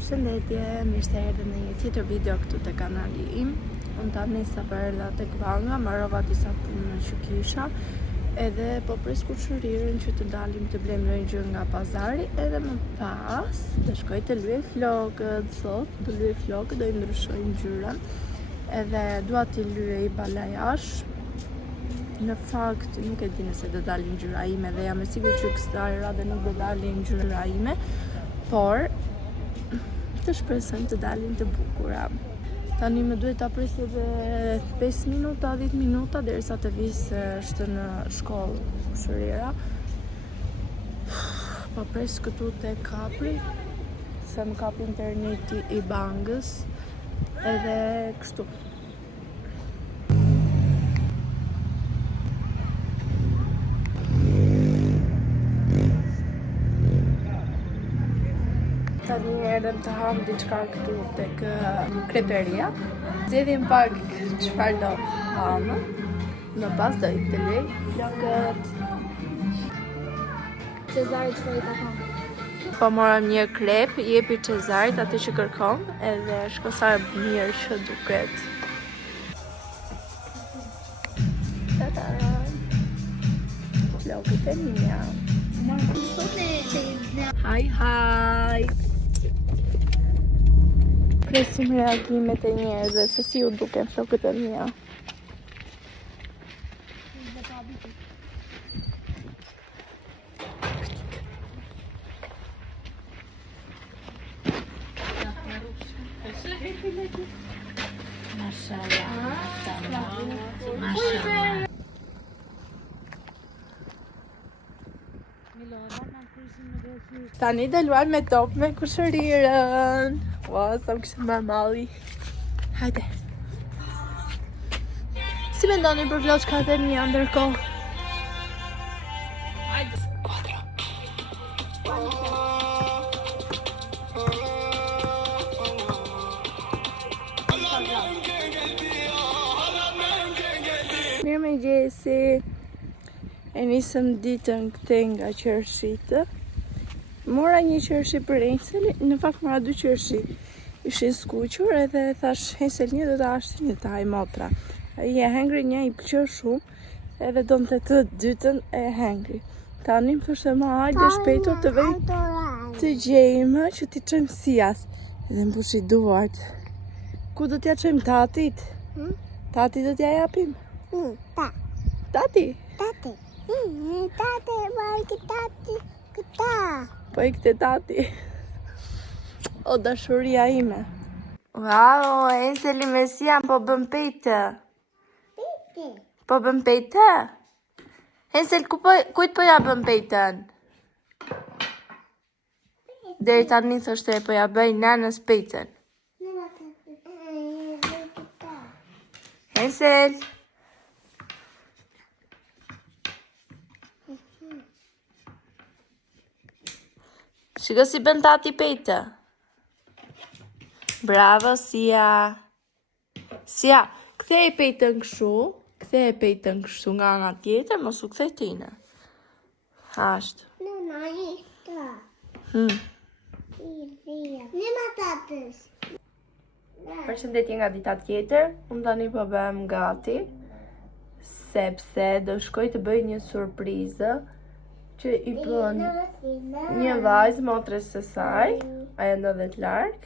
Përshëndetje, mirë se erdhe në një tjetër video këtu te kanali im. Unë tani sa për erdha tek banga, marrova disa punë që kisha, edhe po pres kushërirën që të dalim të blejmë ndonjë gjë nga pazari, edhe më pas të shkoj të lyej flokët. Sot të lyej flokët, do I ndryshoj ngjyrën, edhe dua t'i lyej balajash. Në fakt nuk e di nëse do dalin ngjyra ime dhe jam e sigurt që kësaj radhe nuk do dalin ngjyra ime, por të shpresojmë të dalin të bukura. Tani më duhet ta pres edhe 5 minuta, 10 minuta derisa të vi se është në shkollë kushërira. Po pres këtu te kapri, se më kap interneti I bangës, edhe kështu. Tani erdhem të ham diçka këtu tek kreperia. Zgjedhim pak çfarë do ham. Më pas do I të lyej flokët. Cezarit çfarë I ka kam? Po morëm një krep, jepi Cezarit atë që kërkon, edhe shko sa mirë që duket. Tada! Flokët e mia. Hi! Presim reagimet e njerëzve, se si u duken flokët e mia. Tani do luaj me top me kushërirën. Ua, sa më kishte marrë malli. Hajde. Si mendoni për vloçkat e mia ndërkohë? Hajde. 4. Mirëmëngjesi. E nisëm ditën këtej nga Qershitë. Mora një qershi për Enselin, në fakt mora 2 qershi. Ishin skuqur edhe thash Ensel një do ta ashtë një taj motra. Ai e hengri një I pëlqeu shumë, edhe donte të dytën e hengri. Tani më thoshte ma hajde shpejto të vej të gjejmë që t'i çojmë sijas. Edhe mbushi duart. Ku do t'ja çojmë tatit? Tati do t'ja japim? Tati? Tati, këta. Po I këte tati. O dashuria ime. Wow, Enseli me Sian po bën pejtë. Po bën pejtë? Ensel, kujt po ja bën pejtën? Deri tani thoshte po ja bëj nanës pejtën. Ensel. Shiko si bën tati pejtë. Bravo, Sia. Sia, kthej pejtën kështu nga ana tjetër, mos u kthej tine. Ashtu. Përshëndetje nga dita tjetër. Unë tani po bëhem gati, sepse do shkoj të bëj një surprizë që I bën një vajzë motres së saj, ajo ndodhet larg.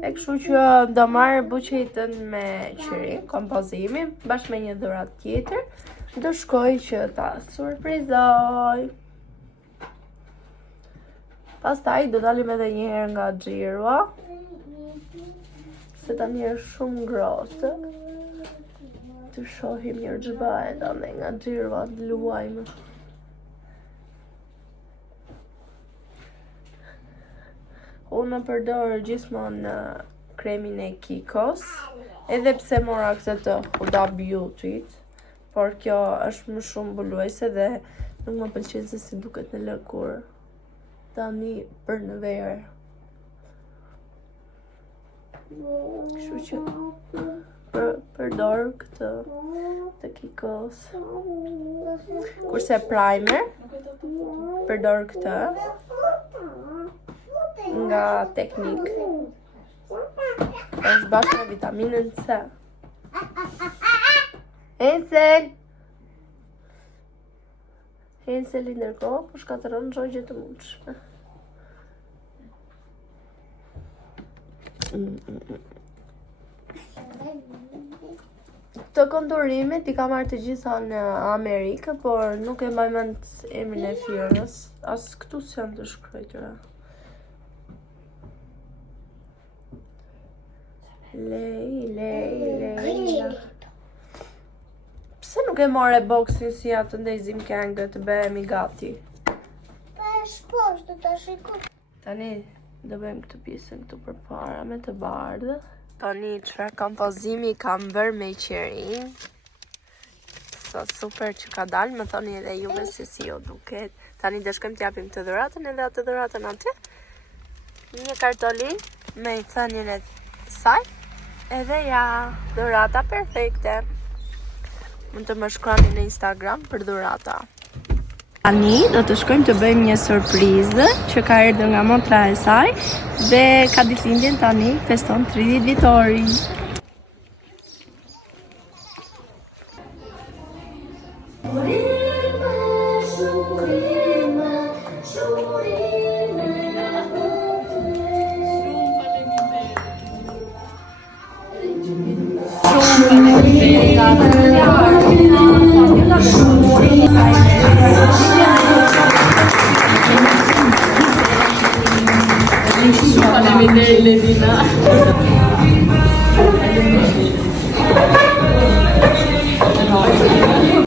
E kështu që do marrë buqetën me qiri, kompozimin, bashkë me një dhuratë tjetër, do shkoj që ta surprizoj. Pastaj do dalim edhe një herë nga xhirua, se tani është shumë ngrohtë. Të shohim një xhbaje tani nga xhirua, të luajmë. Unë përdor gjithmonë kremin e Kikos, edhe pse mora këtë të Huda Beauty, por kjo është më shumë mbuluese dhe nuk më pëlqen se si duket në lëkurë. Tani për në verë. Kështu që përdor këtë të Kikos. Kurse primer, përdor këtë. nga Teknik. Është bashkë me vitaminën C. Hensel i ndërkohë po shkatëron zogje të mundshme. Të konturimit i ka marrë të gjitha në Amerikë, por nuk e mbaj mend emrin e firmës. As këtu s'janë të shkruara. Leila. Pse nuk e more boksin si atë ndezim këngë të bëhemi gati? Tani do bëjmë këtë pjesën këtu përpara me të bardhë. Tani çfarë kompozimi kam bërë me qerin. Sa super që ka dalë, më thoni edhe juve se si o duket. Tani do shkojmë t'japim të dhuratën edhe atë dhuratën aty. Një kartoli me thënien e saj. Edhe ja, dhurata perfekte. Mund të më shkruani në Instagram për dhurata. Tani do të shkojmë të bëjmë një surprizë që ka erdhur nga motra e saj dhe ka ditëlindjen tani, feston 30 vitori.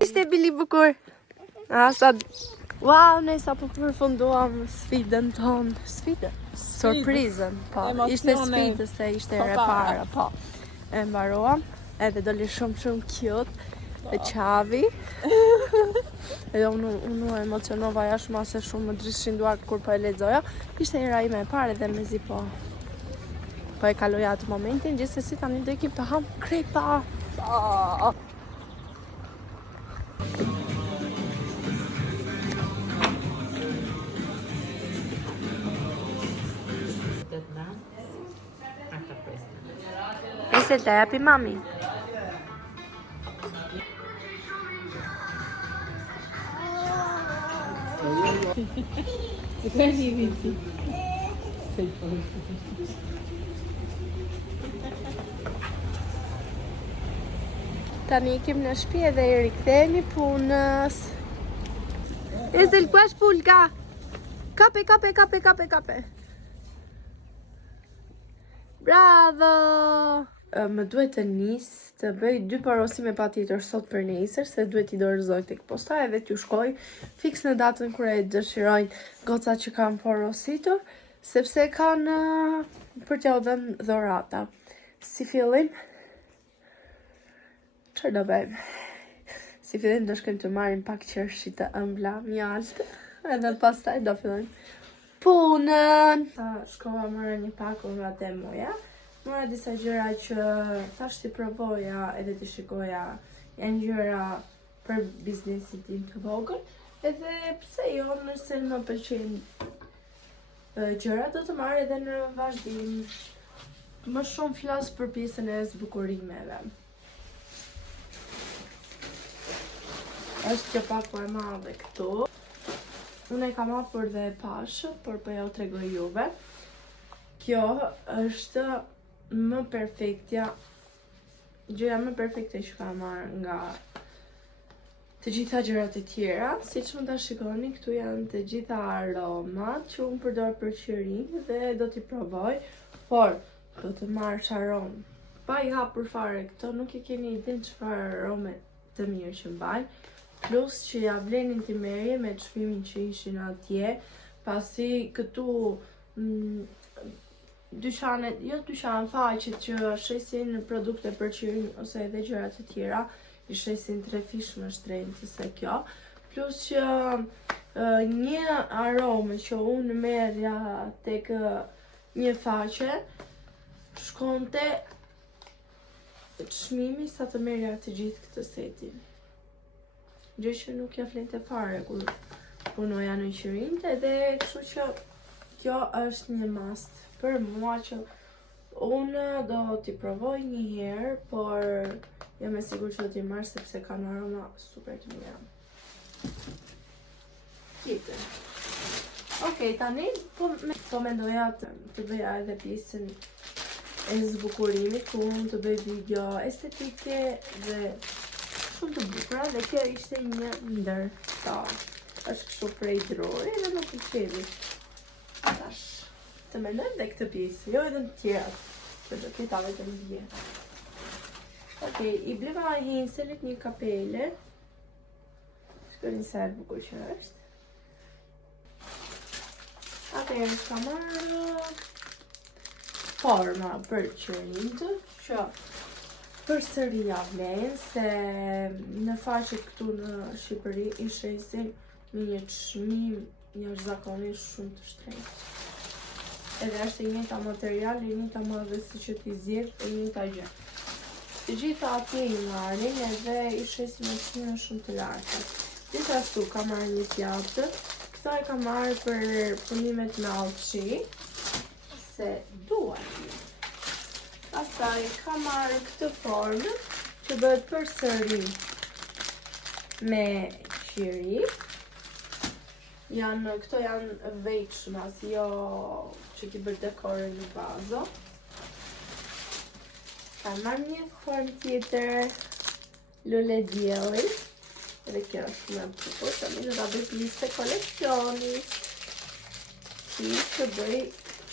Ishte bili bukur. Wow, ne sa po përfunduam sfidën tonë. Sfidën? Surprizën, po. Ishte sfidë se ishte e para, po. E mbaruam, edhe doli shumë cute. E qavi. Edhe unë emocionova jashtë se shumë më drishin duart kur po e lexoja. Ishte era ime e parë dhe mezi po e kaloja atë momentin, gjithsesi tani do ikim të ham krepa. Ese të japi mami. Tani ikim në shtëpi edhe i rikthehemi punës. Ezel, ku është pulka? Kape. Bravo! Më duhet të nis të bëj 2 porosime patjetër sot për nesër, se duhet i dorëzoj tek posta edhe t'ju shkoj fiks në datën kur e dëshirojnë gocat që kanë porositur, sepse kanë për t'ja u dhënë dhurata. Si fillim, çfarë do bëjmë? Si fillim do shkojmë të marrim pak qershi të ëmbla mjalt, edhe pastaj do fillojmë punën. Shkova marrë një paku nga Temuja. Mora disa gjëra që thash t'i provoja edhe t'i shikoja, janë gjëra për biznesin tim të vogël, edhe pse jo, nëse më pëlqejnë gjëra do të marr edhe në vazhdim. Më shumë flas për pjesën e zbukurimeve. Është që paku e madhe këtu. Unë e kam hapur dhe pashë, por po ja u tregoj juve. Kjo është më perfektja, gjëja më perfekte që kam marrë nga të gjitha gjërat e tjera. Siç mund ta shikoni, këtu janë të gjitha aromat që unë përdor për qërin dhe do t'i provoj, por do të marrësh aromë pa i hapur fare këto, nuk e keni idenë çfarë arome të mirë që mbajnë. Plus që ja vlenin t'i merje me çmimin që ishin atje, pasi këtu dyqanet, jo dyqan, faqet që shesin produkte për qirin ose edhe gjërat e tjera, i shesin 3 fish më shtrenjtë se kjo. Plus që një aromë që unë merrja tek një faqe, shkonte çmimi sa të merrja të gjithë këtë setin. Gjë që nuk ja flente fare kur punoja në qirinte, edhe kështu që Kjo është një must për mua që unë do t'i provoj një herë, por jam e sigurt që do t'i marr sepse kanë aroma super të mira. Tjetër. Okej, tani po mendoja të bëja edhe pjesën e zbukurimit, ku unë të bëj video estetike dhe shumë të bukura, dhe kjo ishte një ndër to. Është kështu prej drori dhe më pëlqeu. Tash, të mendojmë dhe këtë pjesë, jo edhe të tjerat, që do t'jeta vetëm dje. Okej, i bleva Henselit një kapele. Shkoni sa e bukur që është. Atëherë ka marrë forma për qërind, që përsëri ja vlen se në faqe këtu në Shqipëri i shesin me një çmim jashtëzakonisht shumë të shtrenjtë. Edhe është e njëjta material, e njëjta madhësi që t'i zjedh, e njëjta gjë. Të gjitha atje i marrin edhe i shesin me çmime shumë të larta. Gjithashtu ka marrë një pjatë. Këta e ka marrë për punimet me alçi, se duhet. Pastaj ka marrë këtë formë që bëhet përsëri me qiri. Këto janë veçmas, jo që ti bërë dekore në bazo. Ka marrë një formë tjetër lule dielli. Edhe kjo është më bukur, tani do ta bëj pjesë të koleksionit. Si të bëj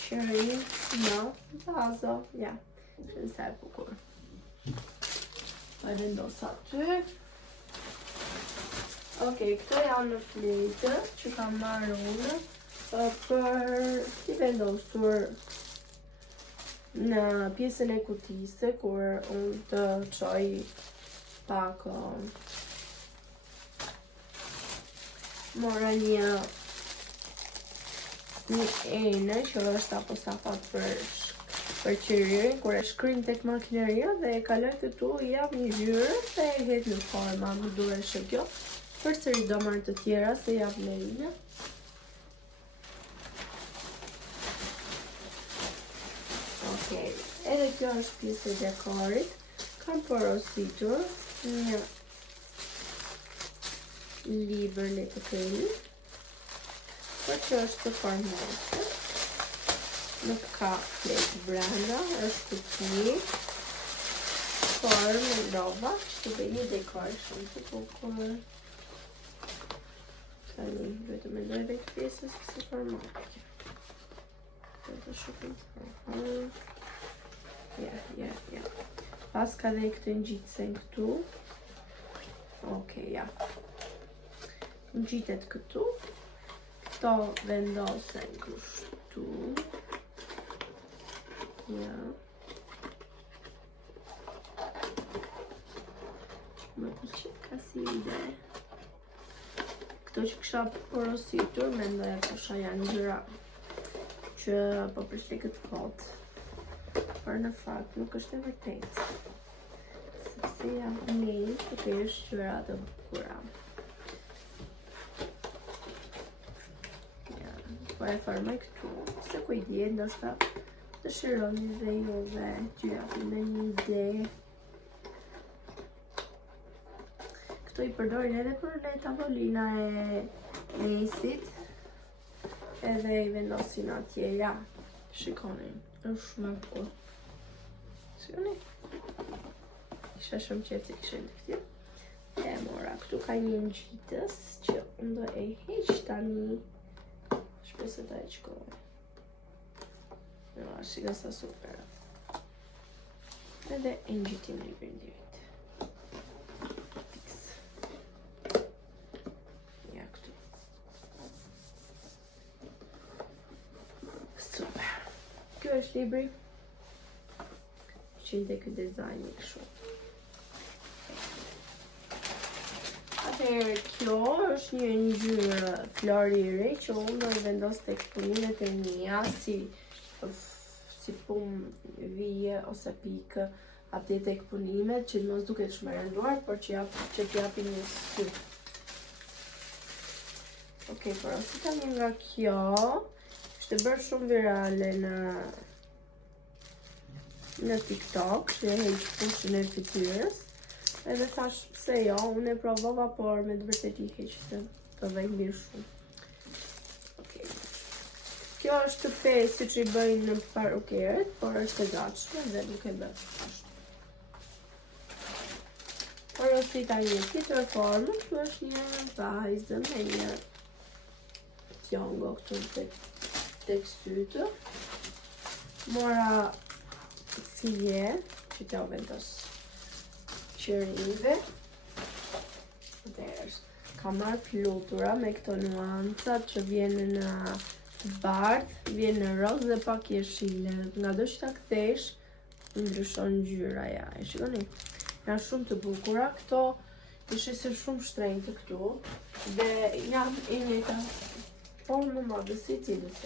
qërim në vazo. Ja, shënë sa e bukur. Pa vendos aty. Okej, këto janë në fletë që kam marrë unë për t'i vendosur në pjesën e kutisë, kur unë të çoj pak mora një enë që është apo safat për qiririn, kur e shkrim tek makineria dhe e kaloj këtu, i jap një zhyrë dhe e hedh në forma, më duhesh kjo. Përsëri do marr të tjera se jap lejnë. Okej, edhe kjo është pjesë e dekorit. Kam porositur një libër le të themi, por që është të formosë, nuk ka fletë brenda, është kuti, formë e roba, që të bëj një dekor shumë të bukur. Tani, duhet të mendoj dhe këtë pjesës kësi formatike. Duhet të shupim ja. Pas ka dhe këtë ngjitsen këtu. Okej, ja. Ngjitet këtu. Këto vendosen kështu. Ja. Më pëlqen ka si ide. Këto që kisha porositur, mendoja pasha janë gjëra që po përshtekët kot. Por në fakt nuk është e vërtetë. Sepse janë nej, të kesh gjëra të bukura. Ja, po e formoj këtu, se ku i dje, ndoshta dëshironi dhe ju dhe t'ju japin në një ide. Këto i përdorin edhe për në tavolina e mesit, edhe i vendosin atje, ja, shikoni, është shumë bukur. Shikoni, isha shumë qepsi këshin të këtje. E mora, këtu ka një ngjitës që unë do e heq tani, shpresë të e qkoj. Ja, shika sa super. Edhe e ngjitim librin direkt. Ja, këtu. Super. Kjo është libri. Qinte këtë dizajn i kështu. Atëherë, kjo është një ngjyrë floriri që unë do i vendos tek punimet e mia, si punë vije ose pikë atje tek punimet, që mos duket shumë e rënduar, por që t'japi një sy. Okej, porosita një nga kjo, Ishte bërë shumë virale në TikTok, që e heq fushën e fytyrës. Edhe thash pse jo, unë e provova, por me të vërtet i heq se të vej mirë shumë. Okej. Kjo është fe siç i bëjnë në parukeret, por është e gatshme dhe nuk e bën ashtu. Porosita një tjetër formë, këtu është një vajzë me një fjongo këtu tek sytë. Mora fije që t'ja vendos qërinjve. Dhe është ka marrë flutura me këto nuancat që vjen në bardhë, vjen në rozë dhe pak jeshile. Nga do që ta kthesh, ndryshon ngjyra ja. E shikoni? Janë shumë të bukura. Këto ishin se shumë shtrenjtë këtu dhe janë e njëjta formë modësi cilës.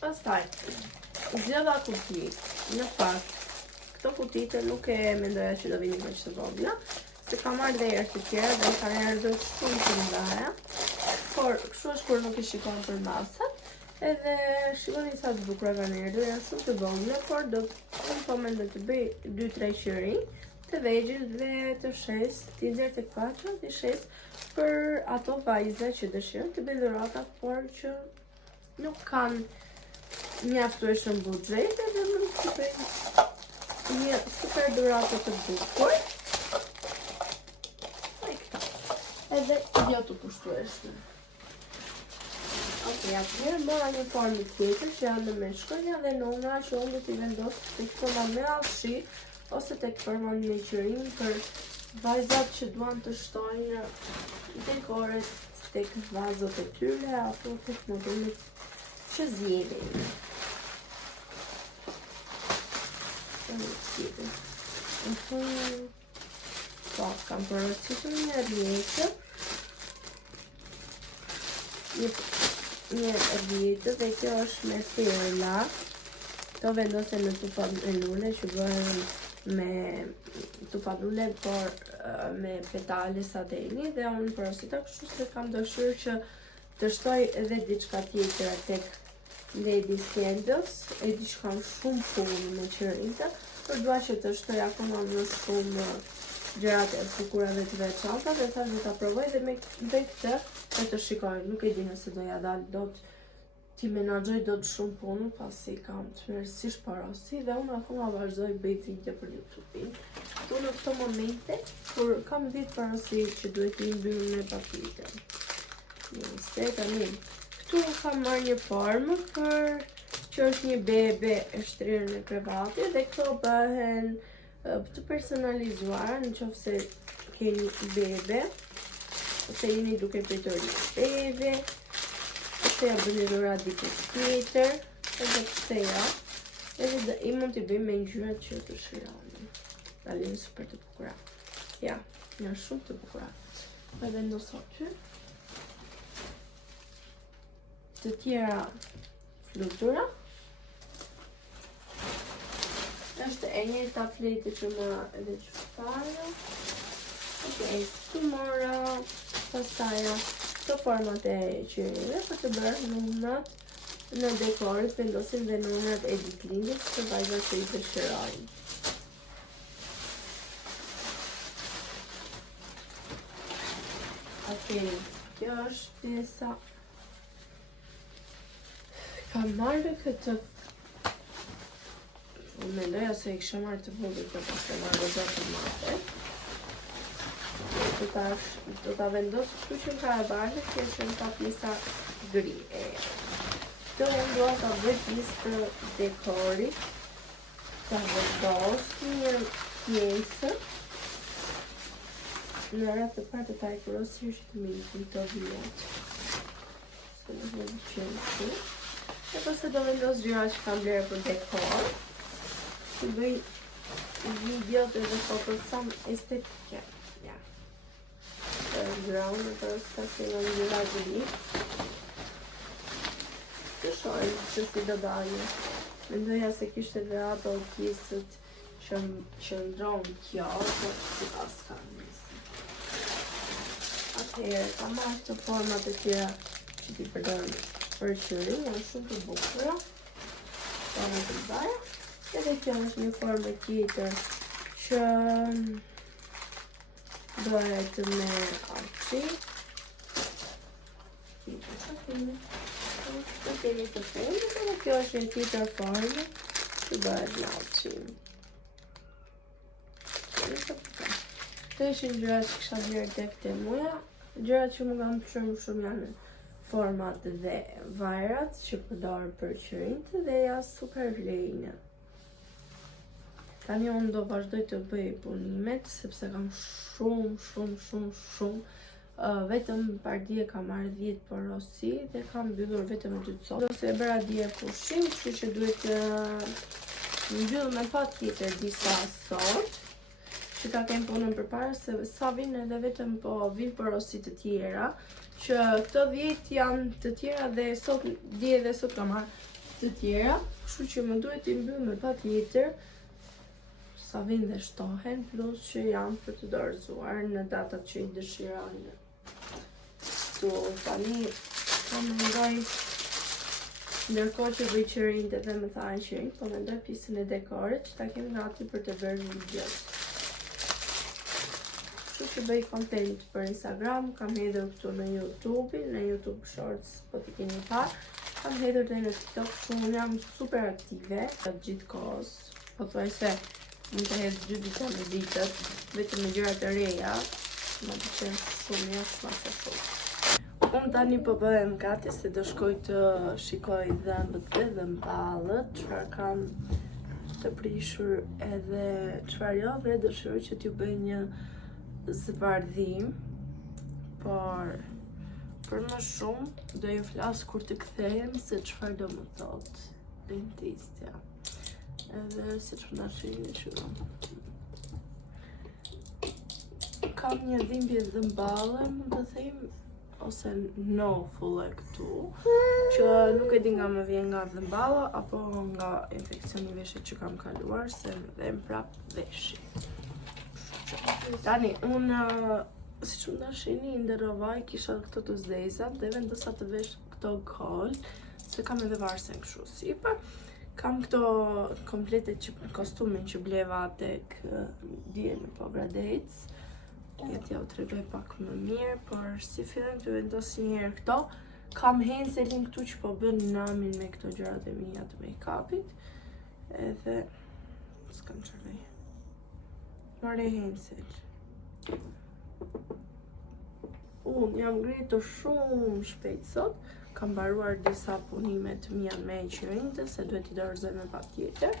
Pastaj, zgjodha kuti. Në fakt, këto kutite nuk e mendoja që do vinin kaq të vogla, se kam marrë dhe herë të tjera dhe kanë ardhur shumë të mëdha. Por kështu është kur nuk i shikon për masat. Edhe shikoni sa të bukura kanë ardhur, janë shumë të vogla, por unë po mendoj të bëj 2-3 qërinj të vegjël dhe të shes, t'i nxjerr tek faça, t'i shes për ato vajza që dëshirojnë të bëjnë dhurata, por që nuk kanë mjaftueshëm buxhet dhe mund të bëjnë një super dhuratë të bukur. Edhe jo të kushtueshme. Okej, atëherë mora një formë tjetër që janë në meshkull dhe nona që unë do t'i vendos tek forma me afshi ose tek forma me qërinj për vajzat që duan të shtojnë dekoret tek vazot e tyre apo tek modelet që zgjedhin. Po, kam porositur një rjetë. Një rjetë dhe kjo është me perla. Këto vendosen në tupat e lule që bëhen me tupat lule, por me petale sateni dhe unë porosita kështu se kam dëshirë që të shtoj edhe diçka tjetër tek Lady Scandals, e di që kam shumë punë me qërinjtë, por dua që të shtoj akoma më shumë gjërat e bukura dhe të veçanta dhe thash do ta provoj dhe me këtë e të shikoj. Nuk e di nëse do ja dal dot ti menaxhoj dot shumë punë pasi kam të rëndësisht porosi dhe unë akoma vazhdoj bëj video për YouTube-in. Këtu në këto momente kur kam ditë porosi që duhet i mbyll me papirën. Nëse tani këtu kam marrë një formë për që është një bebe e shtrirë në krevati dhe këto bëhen të personalizuar në qoftë se keni bebe ose jeni duke pritur një bebe ose ja bëni dhuratë dikujt tjetër, edhe pse jo, edhe i mund t'i bëjmë me ngjyrat që të shironi. Dalin super të bukura. Ja, janë shumë të bukura. Po e vendos aty. Të tjera flutura. Është e njëjta fleti që më edhe çfarë. Okej, këtu mora pastaj këto format e qyrave për të bërë nunat në dekorit, vendosin dhe nunat e ditëlindjes për vajzat që i dëshirojnë. Okej, kjo është pjesa. Kam marrë këtë. Unë mendoja se i kisha marrë të vogël, por pastaj marrë gjatë të madhe. Do ta vendos këtu që ka e bardhë, kjo që ka pjesa gri. Këto unë dua ta bëj pjesë të dekorit. Ta vendos një pjesë në rreth të parë të tajkurosur që të më këto vjet. Se nuk më pëlqen këtu. E pastaj do vendos gjëra që kam blerë për dekor. Të bëj video të dhe foto sa estetike. Ja. Të ground në të rësta se në njëra gëri. Të shojnë që si do dalje. Mendoja se kishte dhe ato pjesët që ndronë kjo, por si pas ka njësë. herë kam marrë të format e tjera që t'i përdorën për qërim, janë shumë të bukura. Format të mbaja. Edhe kjo është një formë tjetër që bëhet me arçi. Të kemi të fundit, edhe kjo është një tjetër formë që bëhet me arçi. Këto ishin gjërat që kisha blerë tek Temuja. Gjërat që më kanë pëlqyer shumë janë format dhe vajrat që përdoren për qërinjt dhe janë super vlejnë. Tani unë do vazhdoj të bëj punimet sepse kam shumë vetëm par dje kam marrë 10 porosi dhe kam mbyllur vetëm 2 copë. Ose e bëra dje pushim, kështu që duhet të mbyll me patjetër disa sot. Që ta kem punën përpara se sa vinë edhe vetëm po vinë porosi të tjera, që këto 10 janë të tjera dhe sot dje dhe sot kam marrë të tjera, kështu që më duhet t'i mbyll me patjetër sa vinë dhe shtohen, plus që janë për të dorëzuar në datat që i dëshirojnë. Tu tani po mendoj ndërkohë që bëj qërinjt edhe më thanë qërinjt, po mendoj pjesën e dekorit që ta kemi gati për të bërë videot. Që bëj content për Instagram, kam hedhur këtu në YouTube Shorts, po t'i keni parë. Kam hedhur dhe në TikTok, shumë jam super aktive gjatë gjithë kohës. Po thuaj se mund të hedh 2 vite në ditët, vetëm me gjëra të reja, më pëlqen shumë, jashtë më shumë. Unë tani po bëhem gati se do shkoj të shikoj dhëmbët dhe dhëmballët, çfarë kam të prishur edhe çfarë jo, dhe dëshiroj që t'ju bëj një zbardhim, por për më shumë do ju flas kur të kthehem se çfarë do më thot dentistja. Edhe si që nga shini që kam një dhimbje dhëmballe, mund të them, ose no full e këtu, që nuk e di nga më vjen nga dhëmballa apo nga infeksioni veshit që kam kaluar, se më dhem prap veshi. Tani, unë, si që nga shini, ndërrovaj kisha këto të zezat dhe vendosa të vesh këto gold, se kam edhe varsen kështu sipër. Kam këto komplete kostumin që bleva tek dje në Pogradec. Jetë ja u tregoj pak më mirë, por si fillim të vendos njëherë këto. Kam henselin këtu që po bën namin me këto gjërat e mia të make-upit. Edhe s'kam çfarë. Marrë hensel. Unë jam ngritur shumë shpejt sot. Kam mbaruar disa punime të mia me qërinjtë, se duhet t'i dorëzoj me patjetër.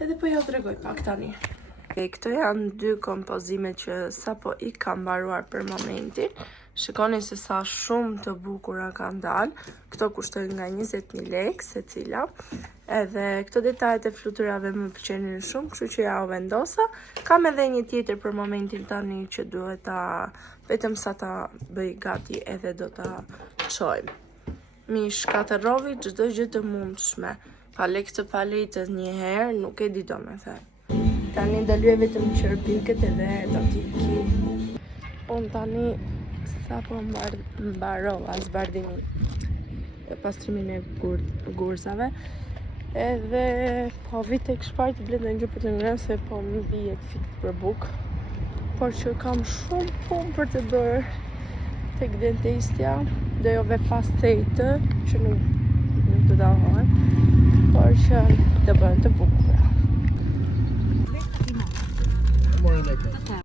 Edhe po ja u tregoj pak tani. Këto janë 2 kompozime që sapo i kam mbaruar për momentin. Shikoni se sa shumë të bukura kanë dalë. Këto kushtojnë nga 20.000 lekë secila. Edhe këto detajet e fluturave më pëlqenin shumë, kështu që ja u vendosa. Kam edhe një tjetër për momentin tani që duhet ta vetëm sa ta bëj gati edhe do ta çojmë. Mi shkatërrovi çdo gjë të mundshme. Palekë të paletës një herë, nuk e di domethënë. Tani do lyej vetëm qërpikët edhe do t'i ki. Unë tani sapo mbarova zbardimin e pastrimin e gurzave. Edhe po vi tek shpajt bletë në gjë për të ngrënë se po më bijet fikt për bukë. Por që kam shumë punë për të bërë tek dentistja. Do jove pas tejtë që nuk të dallohen, por që të bëhen të bukë.